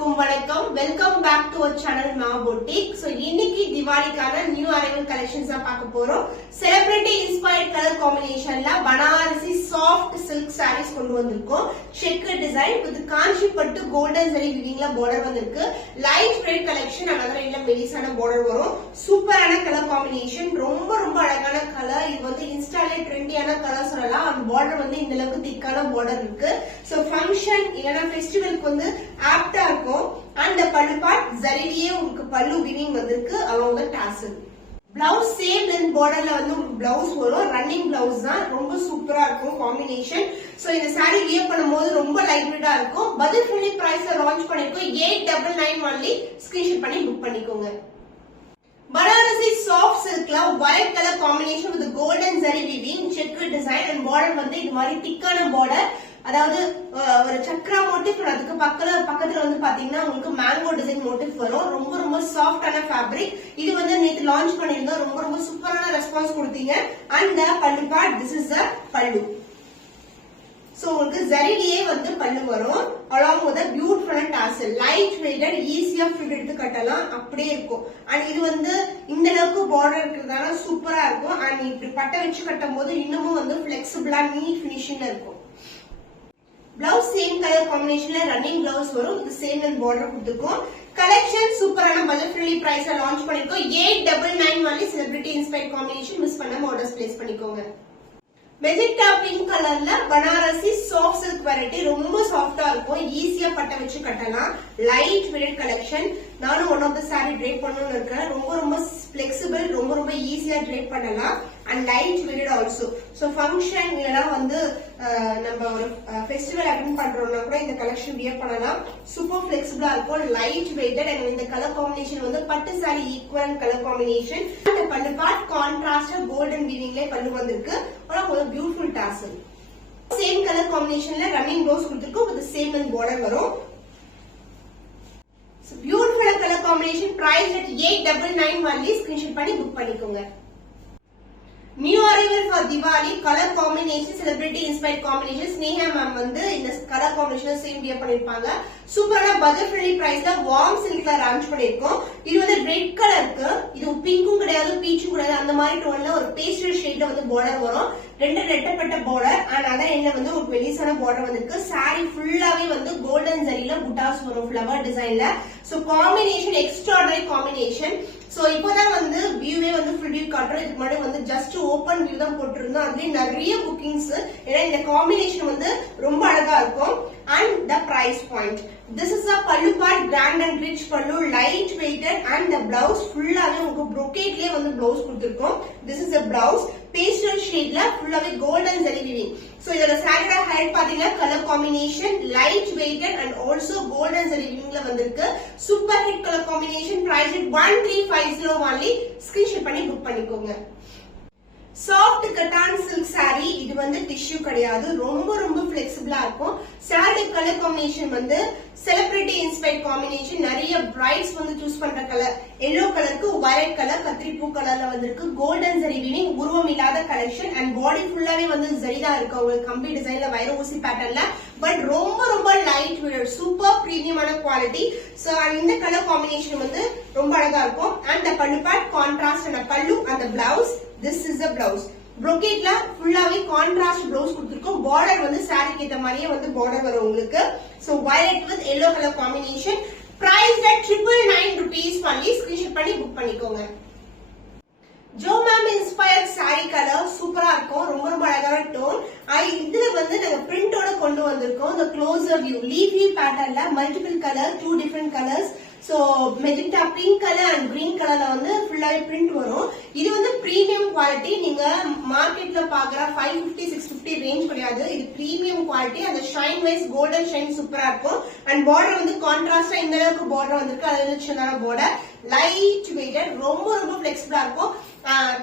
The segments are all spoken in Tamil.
அனைவருக்கும் வணக்கம். Welcome back to our channel Maa boutique. So இன்னைக்கு திவாலிக்கான நியூ அரைவல் கலெக்ஷன்ஸ் தான் பார்க்க போறோம். செலிபிரிட்டி இன்ஸ்பயர்ட் கலர் காம்பினேஷன்ல பனாரசி சாஃப்ட் சில்க் சாரீஸ் கொண்டு வந்திருக்கோம். செக் டிசைன் வித் காஞ்சி பட்டு கோல்டன் ஜரி வீவிங்ல பார்டர் வந்திருக்கு. லைட் ரெட் கலெக்ஷன் அனதர் இல்ல மெலிசான பார்டர் வரும். சூப்பரான கலர் காம்பினேஷன், ரொம்ப ரொம்ப அழகான கலர். இது வந்து இன்ஸ்டாலே ட்ரெண்டியான கலர் சொல்லலாம். அந்த பார்டர் வந்து இந்த அளவுக்கு திக்கான பார்டர் இருக்கு. சோ ஃபங்க்ஷன் இல்லனா ஃபெஸ்டிவலுக்கு வந்து ஆப்டா இருக்கும். அந்த பல்லு பார்ட் ஜரிலியே உங்களுக்கு பல்லு வீவிங் வந்திருக்கு. அவங்க டாசல் பிளவுஸ் சேம் லென்த் பார்டர்ல வந்து உங்களுக்கு பிளவுஸ் வரும். ரன்னிங் பிளவுஸ் தான், ரொம்ப சூப்பரா இருக்கும் காம்பினேஷன். சோ இந்த சாரி வியர் பண்ணும்போது ரொம்ப லைட் வெயிட்டா இருக்கும். பட்ஜெட் ஃப்ரெண்ட்லி பிரைஸ்ல லான்ச் பண்ணிருக்கோம். 899 ஒன்லி. ஸ்கிரீன்ஷாட் பண்ணி புக் பண்ணிக்கோங்க. பனாரசி சாஃப்ட் சில்க்ல white colour combination with golden zari weaving, check design and border வந்து இது மாதிரி திக்கான பார்டர். அதாவது ஒரு சக்ரா மோட்டிவ், அதுக்கு பக்கத்துல வந்து பாத்தீங்கன்னா உங்களுக்கு மேங்கோ டிசைன் மோட்டிவ் வரும். ரொம்ப ரொம்ப சாஃப்டான ஃபேப்ரிக். இது வந்து நேத்து லான்ச் பண்ணிருந்தோம். ரொம்ப ரொம்ப சூப்பரான ரெஸ்பான்ஸ் கொடுத்தீங்க. அண்ட் பல்லு பார்ட், திஸ் இஸ் த பல்லு. சோ உங்களுக்கு ஜரிலியே வந்து பல்லு வரும். along with a beautiful tassel, light weighted, ஈஸியா ஃபிட் எடுத்து கட்டலாம், அப்படியே இருக்கும். அண்ட் இது வந்து இந்த அளவுக்கு பார்டர் இருக்கிறதால சூப்பரா இருக்கும். அண்ட் இப்படி பட்டை வச்சு கட்டும் போது இன்னமும் வந்து பிளெக்சிபிளா நீட் பினிஷிங்ல இருக்கும். பிளவுஸ் சேம் கலர் காம்பினேஷன்ல ரன்னிங் பிளவுஸ் வரும். இது சேம் அண்ட் பார்டர் கொடுத்துருக்கோம். கலெக்ஷன் சூப்பரான பட்ஜெட் ஃப்ரெண்ட்லி பிரைஸ்ல லான்ச் பண்ணிருக்கோம். 899 only. Celebrity inspired combination miss பண்ணாம ஆர்டர்ஸ் பிளேஸ் பண்ணிக்கோங்க. மெஜெண்டா பிங்க் கலர்ல பனாரசி சாஃப்ட் சில்க் வெரைட்டி, ரொம்ப சாஃப்டா இருக்கும். ஈஸியா பட்டை வச்சு கட்டலாம். Light weight collection. நானும் one of the sari drape பண்ணணும்னு இருக்கேன். ரொம்ப ரொம்ப பிளெக்சிபிள், ரொம்ப ரொம்ப ஈஸியா ட்ரேப் பண்ணலாம். And light weight also. So function இல்லனா வந்து நம்ம ஒரு ஃபெஸ்டிவல் அட்டெண்ட் பண்றோம்னா கூட இந்த கலெக்ஷன் வியர் பண்ணலாம். சூப்பர் பிளெக்சிபிளா இருக்கும். Light weighted. அண்ட் இந்த கலர் காம்பினேஷன் வந்து பட்டு சாரி ஈக்குவல் கலர் காம்பினேஷன். அந்த பல்லு பார்ட் கான்ட்ராஸ்டா கோல்டன் வீவிங்ல பல்லு வந்திருக்கு. ஒரு பியூட்டிஃபுல் டாசல். சேம் கலர் காம்பினேஷன்ல ரன்னிங் ப்ளவுஸ் கொடுத்திருக்கோம். வித் சேம் அண்ட் பார்டர் வரும். Beautiful colour combination. Price at 899 only. Screenshot பண்ணி புக் பண்ணிக்கோங்க. New arrival for Diwali colour combination, celebrity inspired combination. Sneha ma'am வந்து இந்த கலர் காம்பினேஷன் சேம் வியர் பண்ணிருப்பாங்க. சூப்பரான பட்ஜெட் ஃப்ரெண்ட்லி பிரைஸ்ல வார்ம் சில்க்ல லான்ச் பண்ணிருக்கோம். இது வந்து ரெட் கலருக்கு, இது பிங்க்கும் கிடையாது பீச்சும் கிடையாது, அந்த மாதிரி டோன்ல ஒரு பேஸ்டல் ஷேட்ல வந்து பார்டர் வரும். ரெண்டு ரெட்டப்பட்ட பார்டர். அண்ட் அதான் என்ன வந்து ஒரு மெலிசான பார்டர் வந்திருக்கு. சாரி ஃபுல்லாவே வந்து கோல்டன் ஜரியில புட்டாஸ் வரும் ஃபிளவர் டிசைன்ல. So combination extraordinary combination. So இப்போதான் வந்து வியூவே வந்து ஃபுல் வியூ காட்டுறோம். இதுக்கு முன்னாடி வந்து ஜஸ்ட் ஓபன் வியூ தான் போட்டிருந்தோம். அதுலயும் நிறைய புக்கிங்ஸ். ஏன்னா இந்த காம்பினேஷன் வந்து ரொம்ப அழகா இருக்கும். And the price point, this is a pallu part, grand and rich pallu, light weighted. And the blouse ஃபுல்லாவே உங்களுக்கு brocade வந்து பிளவுஸ் கொடுத்திருக்கோம். This is a blouse pastel ஷேட்ல ஃபுல்லாவே கோல்டன் ஜரி வீவிங். சோ இதோட சாரியோட ஹைலைட் பாத்தீங்கன்னா colour combination light weighted and also golden zari வீவிங்ல வந்திருக்கு. Super hit colour combination. Price 1350 only. Screenshot பண்ணி புக் பண்ணிக்கோங்க. Soft cotton silk sari. இது வந்து டிஷ்யூ கிடையாது, ரொம்ப ரொம்ப பிளெக்சிபிளா இருக்கும். சாரி கலர் காம்பினேஷன் வந்து செலிபிரிட்டி இன்ஸ்பயர்ட் காம்பினேஷன். நிறைய பிரைட்ஸ் வந்து சூஸ் பண்ற கலர். எல்லோ கலருக்கு வயலட் கலர், கத்திரி பூ கலர்ல வந்திருக்கு. கோல்டன் ஜரி வீவிங், உருவம் இல்லாத கலெக்ஷன். அண்ட் பாடி ஃபுல்லாவே வந்து ஜரிதான் இருக்கு. உங்களுக்கு கம்பி டிசைன்ல வைர ஊசி பேட்டர்ன்ல. பட் ரொம்ப ரொம்ப லைட் வெயிட், சூப்பர் பிரீமியமான குவாலிட்டி. சோ இந்த கலர் காம்பினேஷன் வந்து ரொம்ப அழகா இருக்கும். அண்ட் பல்லு பார்ட் கான்ட்ராஸ்ட் அண்ட் பல்லு அந்த blouse. This is the blouse. Brocadeல ஃபுல்லாவே கான்ட்ராஸ்ட் பிளவுஸ் கொடுத்திருக்கோம். பார்டர் வந்து சாரிக்கு ஏத்த மாதிரியே வந்து பார்டர் வரும் உங்களுக்கு. So violet with yellow color combination. Price at 999 rupees only. Screenshot பண்ணி புக் பண்ணிக்கோங்க. Joe ma'am inspired sorry colour சூப்பரா இருக்கும். ரொம்ப ரொம்ப அழகான டோன். இதுல வந்து நாங்க பிரிண்டோட கொண்டு வந்திருக்கோம். இந்த க்ளோசர் வியூ லீஃபி பேட்டர்ன்ல multiple colour, 2 different colours. So magenta pink colour and green கலர்ல வந்து ஃபுல்லாவே பிரிண்ட் வரும். இது வந்து பிரீமியம் குவாலிட்டி. நீங்க மார்க்கெட்ல பாக்குற 550 650 ரேஞ்ச் கிடையாது. இது பிரீமியம் குவாலிட்டி. அந்த ஷைன் வைஸ் கோல்டன் ஷைன் சூப்பரா இருக்கும். அண்ட் பார்டர் வந்து கான்ட்ராஸ்டா இந்த அளவுக்கு பார்டர் வந்திருக்கு. அது வந்து சின்ன பார்டர், லைட் வெயிட்டட், ரொம்ப ரொம்ப பிளெக்சிபிளா இருக்கும்.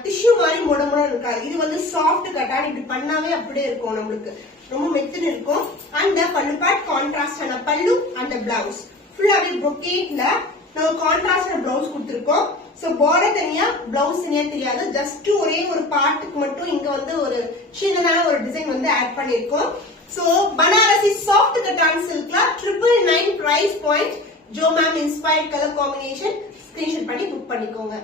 டிஷ்யூ மாதிரி முடமுட இருக்காது. இது வந்து சாஃப்ட் கட்டான். இப்படி பண்ணாவே அப்படியே இருக்கும், நம்மளுக்கு ரொம்ப மெத்துன்னு இருக்கும். அந்த பல்லு பார்ட் கான்ட்ராஸ்ட் ஆன பல்லு. அந்த பிளவுஸ் ஃபுல்லாவே brocade-ல நம்ம கான்ட்ராஸ்ட் பிளவுஸ் கொடுத்திருக்கோம். சோ பார்டர் தனியா பிளவுஸ் தனியா தெரியாது. ஜஸ்ட் ஒரே ஒரு பார்ட்டுக்கு மட்டும் இங்க வந்து ஒரு சின்னதான ஒரு டிசைன் வந்து ஆட் பண்ணிருக்கோம். சோ பனாரசி சாஃப்ட் கட்டான் சில்க்ல 999 price point. Jo ma'am inspired colour combination screenshot பண்ணி புக் பண்ணிக்கோங்க.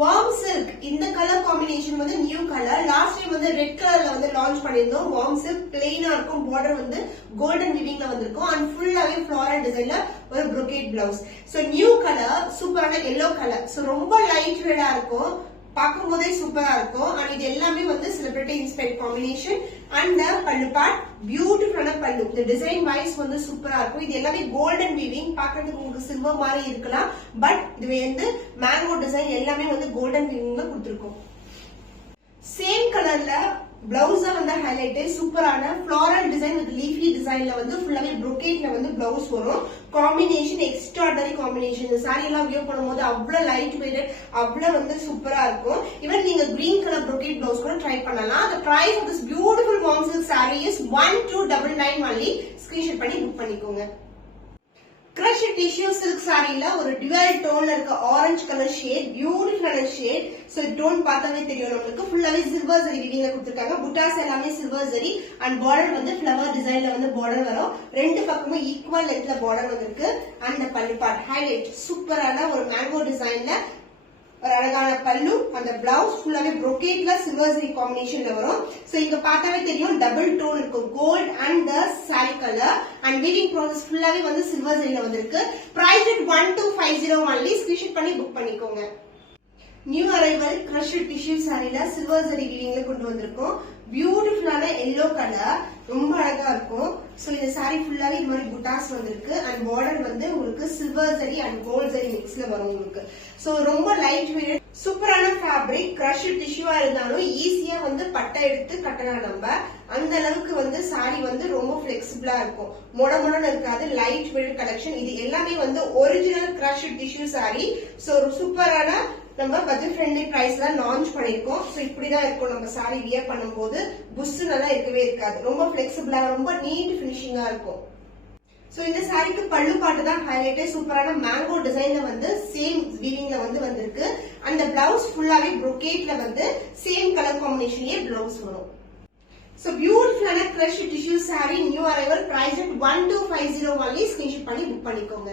வார்ம் சில்க் இந்த கலர் காம்பினேஷன் வந்து நியூ கலர். லாஸ்ட் டைம் வந்து ரெட் கலர்ல வந்து லான்ச் பண்ணிருந்தோம். வார்ம் சில்க் பிளெயினா இருக்கும், பார்டர் வந்து கோல்டன் வீவிங்ல வந்திருக்கும் அண்ட் ஃபுல்லாவே ஃப்ளாரல் டிசைன்ல ஒரு brocade blouse. So new colour, சூப்பரான yellow கலர். சோ ரொம்ப லைட் வெயிட்டா இருக்கும், பார்க்கும் போதே சூப்பரா இருக்கும். அண்ட் இது எல்லாமே வந்து செலிபிரிட்டி இன்ஸ்பயர்ட் காம்பினேஷன். அண்ட் பல்லு பார்ட் பியூட்டிஃபுல்லான பல்லு. இந்த டிசைன் வைஸ் வந்து சூப்பரா இருக்கும். இது எல்லாமே கோல்டன் வீவிங், பார்க்கிறதுக்கு உங்களுக்கு சில்வர் மாதிரி இருக்கலாம், பட் இது வந்து மேங்கோ டிசைன் எல்லாமே வந்து கோல்டன் வீவிங்ல கொடுத்திருக்கும். சேம் கலர்ல பிளவுஸ் வந்து ஹைலைட். சூப்பரான ஃப்ளாரல் டிசைன் வித் லீஃபி டிசைன்ல வந்து ஃபுல்லாவே brocade வந்து பிளவுஸ் வரும். Combination extraordinary combination. இந்த சாரி எல்லாம் வியர் பண்ணும்போது அவ்வளவு லைட் வெயிட், அவ்வளவு வந்து சூப்பரா இருக்கும். ஈவன் நீங்க கிரீன் கலர் brocade பிளவுஸ் கூட ட்ரை பண்ணலாம். The price of this beautiful warm silk saree is 1299 only. Screenshot பண்ணி புக் பண்ணிக்கோங்க. கிரஷ் டிஷ்யூ சில்க் சாரில ஒரு டுவல் டோன்ல இருக்க ஆரஞ்சு கலர் ஷேட், பியூட்டிஃபுல்லான ஷேட். சோ டோன் பார்த்தாவே தெரியும் நம்மளுக்கு. ஃபுல்லாவே சில்வர் ஜரி வீவிங்ல கொடுத்திருக்காங்க. புட்டாஸ் எல்லாமே சில்வர் ஜரி அண்ட் பார்டர் வந்து ஃப்ளவர் டிசைன்ல வந்து பார்டர் வரும். ரெண்டு பக்கமும் ஈக்குவல் லென்த்ல பார்டர் வந்திருக்கு. அண்ட் பல்லு பார்ட் ஹைலைட். சூப்பரான ஒரு மேங்கோ டிசைன்ல ஒரு அழகான பல்லு. அந்த பிளவுஸ் ஃபுல்லாவே brocade சில்வர் ஜரி காம்பினேஷன்ல வரும். சோ இங்க பார்த்தாவே தெரியும் டபுள் டோன் இருக்கும், gold and the sari colour. And weaving process ஃபுல்லாவே வந்து சில்வர் ஜரில வந்திருக்கு. Price at 1250 only. ஸ்கிரீன்ஷாட் பண்ணி புக் பண்ணிக்கோங்க. நியூ அரைவல் கிரஷ் டிஷ்யூ சாரில சில்வர் ஜரி வீவிங்ல கொண்டு வந்திருக்கோம். பியூட்டிஃபுல்லான எல்லோ கலர், ரொம்ப அழகா இருக்கும். சோ இந்த சாரி ஃபுல்லாவே இது மாதிரி புட்டாஸ் வந்திருக்கு அண்ட் பார்டர் வந்து உங்களுக்கு silver zari and gold zari மிக்ஸ்ல வரும் உங்களுக்கு. சோ ரொம்ப லைட் வெயிட், சூப்பரான ஃபேப்ரிக். கிரஷ் டிஷ்யூவா இருந்தாலும் ஈஸியா வந்து பட்டை எடுத்து கட்டலாம் நம்ம. அந்த அளவுக்கு வந்து சாரி வந்து ரொம்ப பிளெக்சிபிளா இருக்கும், மொடமொடன்னு இருக்காது. Light weight collection. இது எல்லாமே வந்து original crush tissue sorry. So ஒரு சூப்பரான நம்ம பட்ஜெட் ஃப்ரெண்ட்லி பிரைஸ்ல லான்ச் பண்ணிருக்கோம். சோ இப்படிதான் இருக்கும் நம்ம சாரி வியர் பண்ணும்போது. புஷ் நல்லா இருக்கவே இருக்காது, ரொம்ப பிளெக்சிபிளா, ரொம்ப நீட் பினிஷிங்கா இருக்கும். சோ இந்த சாரிக்கு பல்லு பாட்டு தான் ஹைலைட். சூப்பரான மேங்கோ டிசைன்ல வந்து சேம் வீவிங்ல வந்து வந்திருக்கு. அந்த பிளவுஸ் ஃபுல்லாவே brocade வந்து சேம் கலர் காம்பினேஷன்லயே பிளவுஸ் வரும். சோ பியூட்டிஃபுல்லான crush tissue sari new arrival. Price at 1250 only. Screenshot பண்ணி புக் பண்ணிக்கோங்க.